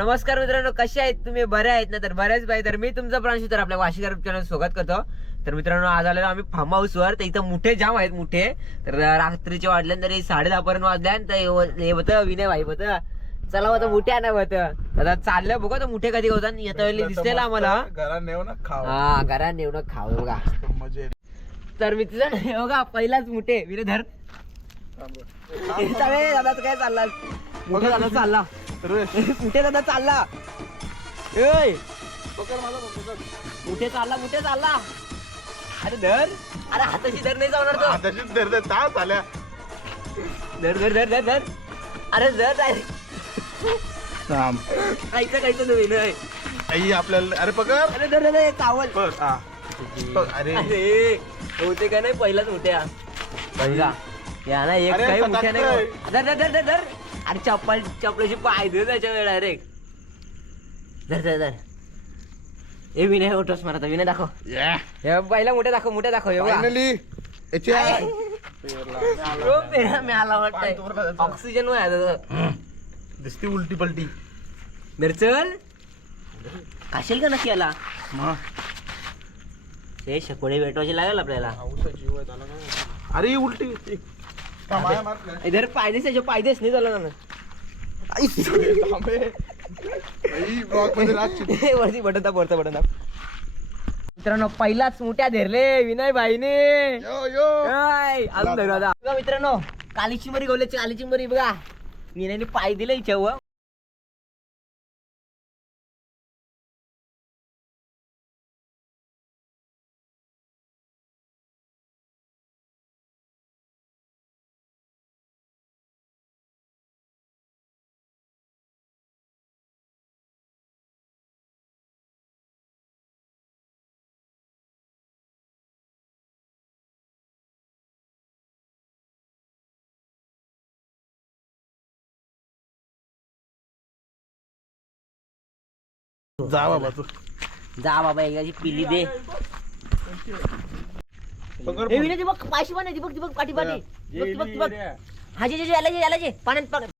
नमस्कार मित्रांनो, कसे आहेत तुम्ही? बरे आहेत ना? तर बऱ्याच पाहिजे. तर मी तुमचा प्रांशू, तर आपल्या वाशीकर चॅनल स्वागत करतो. तर मित्रांनो, आज आलेलो आम्ही फार्म हाऊस वर. तर इथं मुठे जाम आहेत मुठे. तर रात्रीचे वाजल्या तरी 10:30 पर्यंत वाजल्या. तर हे होतं विनय भाई होतं, चला होतं मुठे आणा होतं. आता चाललं बघा तो मुठे कधी होता. येता वेळी दिसलेला आम्हाला घरात नेऊ ना खाऊ. हा, घरात नेऊ ना खाऊ बघा. मजे तर मित्रांनो बघा, पहिलाच मुठे विनय धर. दादाच काय चालला? मुठे दादा चालला, मुठे दादा चालला. मुठे चालला, मुठे चालला. अरे धर, अरे हाताशी धर, नाही जाणार तो. हाताशीच धर धर तास आल्या. धर धर धर धर धर. अरे धर. कायचं कायचं नवीन आहे. आई आपल्याला अरे पकड. अरे धर धर कावल. अरे अरे होते का नाही पहिलाच मोठ्या बघा या ना. एक अरे काही आता मोठ्या नाही. टाकतोय. धर धर धर धर. अरे चप्पलाची पाय दे त्याच्या वेळ डायरेक्ट. धर धर धर. ए विनय ओटोस मारता. विनय दाखव. हे पहिला मोठ्या दाखव, मोठ्या दाखव. हे बघा. फायनली मी आला वाटतंय. ऑक्सिजन वर दिसती उलटी पलटी. मिरचल काशील का नक्की आला. हे शकोडे भेटवायचे लागेल आपल्याला. अरे उलटी इधर पायदेस त्याच्या पायदेस नाही झालं ना. वरती बटन दाब, वरचा बटन दाब. मित्रांनो, पहिलाच मोठ्या धरले विनय भाईने. अजून धरू आता बघा मित्रांनो. कालीची मरी गवल्याची कालीची मरी बघा. विनयने पाय दिले इच्छा. जा बाबा तू. जा बाबा, एकाची पिली दे. पकड. विनय बघ, पायशी पण बघ, बघ पाठी पाठी. बघ बघ बघ. हा जे याला जे पाण्यात